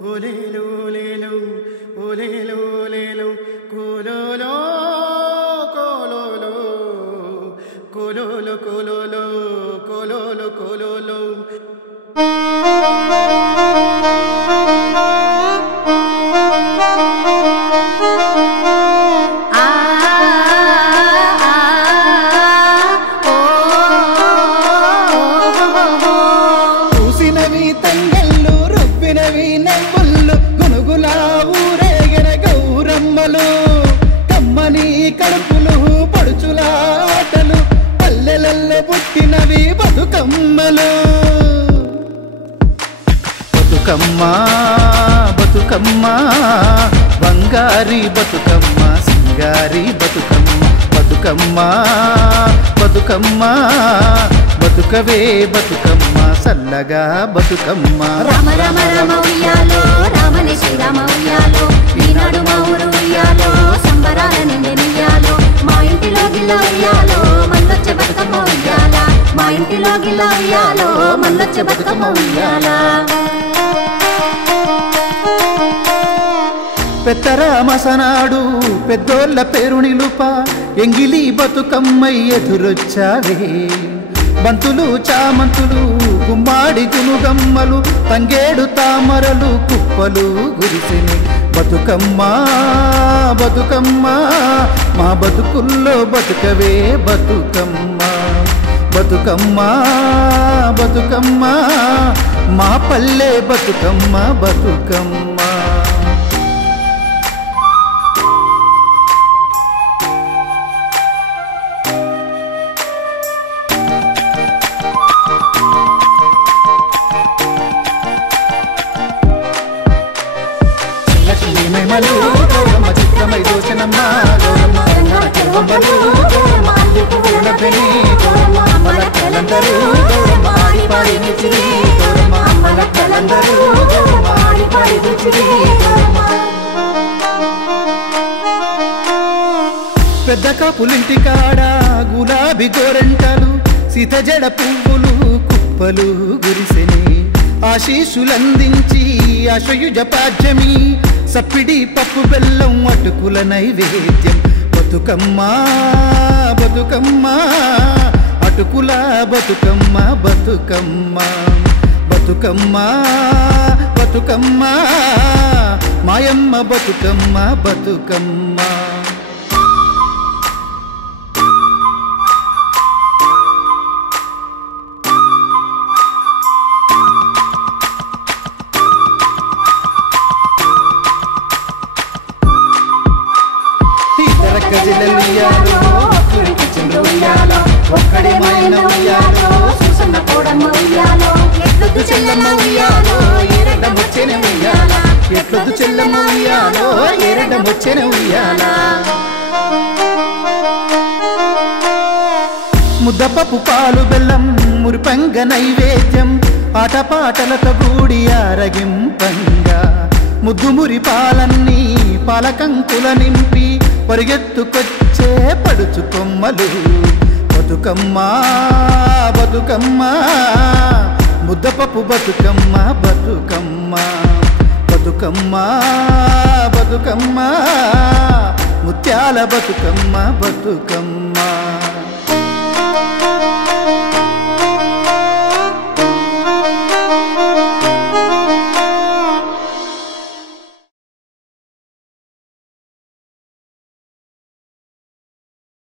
ఓలేలు ఓలేలు ఓలేలు ఓలేలు కోలోలో కోలోలో కోలోలో కోలోలో కోలోలో కోలోలో కమ్మని కడుపులు పడుచుల ఆటలు పల్లెలల్లో పుట్టినవి బతుకమ్మలు బతుకమ్మ బతుకమ్మ బంగారి బతుకమ్మ సింగారి బతుకమ్మ బతుకమ్మ బతుకమ్మ బతుకవే బతుకమ్మ సల్లగా బతుకమ్మ రామ రామ రామ ఉయ్యాలో రామనే శ్రీరామ ఉయ్యాలో ఈనాడు మా ఊరు ఉయ్యాలో సంబరాల నిండెనియ్యాలో మా ఇంటిలో గిల్ల ఉయ్యాలో మల్లొచ్చే బతుకమ్మ ఉయ్యాల మా ఇంటిలో గిల్ల ఉయ్యాలో మల్లొచ్చే బతుకమ్మ ఉయ్యాల పెద్దరామసనాడు పెద్దోళ్ళ పేరు నిలుప ఎంగిలి బతుకమ్మై ఎదురొచ్చావే బంతులు చామంతులు గుమ్మాడి గునుగమ్మలు తంగేడు తామరలు కుప్పలు గురిసిని బతుకమ్మ బతుకమ్మ మా బతుకుల్లో బతుకవే బతుకమ్మ బతుకమ్మ బతుకమ్మ మా పల్లె బతుకమ్మ బతుకమ్మ గౌరమ్మ చిత్రమై దోచనమ్మ గౌరమ్మ రంగన చెరువమ్మలు గౌరమ్మ అల్లి పువ్వుల నవ్వెని గౌరమ్మ అమ్మల కలందరూ గౌరమ్మ ఆడి పాడి నిలిచిరి గౌరమ్మ అమ్మల కలందరూ గౌరమ్మ ఆడి పాడి నిలిచిరి పెద్ద కాపులింటి కాడ గులాబీ గోరంటలు సీత జడ పువ్వులు కుప్పలు గురిసెని ఆశీసులందించి ఆశయుజ పాడ్యమి సప్పిడి పప్పు బెల్లం అటుకుల నైవేద్యం బతుకమ్మ బతుకమ్మ అటుకుల బతుకమ్మ బతుకమ్మ బతుకమ్మ బతుకమ్మ మాయమ్మ బతుకమ్మ బతుకమ్మ గజలలుయ్యాలో కురికి చెండు ఉయ్యాలో ఒక్కడే మాయన ఉయ్యాలో సుసన్న కోడమ్మ ఉయ్యాలో ఎట్లొద్దు చెల్లమ్మ ఉయ్యాలో ఏరడ్డం వచ్చేనే ఉయ్యాల ఎట్లొద్దు చెల్లమ్మ ఉయ్యాలో ఏరడ్డం వచ్చేనే ఉయ్యాల ముద్దపప్పు పాలు బెల్లం మురిపంగ నైవేద్యం ఆటపాటలతో కూడి ఆరగింపంగా ముద్దుమురి పాలన్నీ పాలకంకుల నింపి పరిగెత్తుకొచ్చే పడుచు కొమ్మలు బతుకమ్మ బతుకమ్మ ముద్దపప్పు బతుకమ్మ బతుకమ్మ బతుకమ్మ బతుకమ్మ ముత్యాల బతుకమ్మ బతుకమ్మ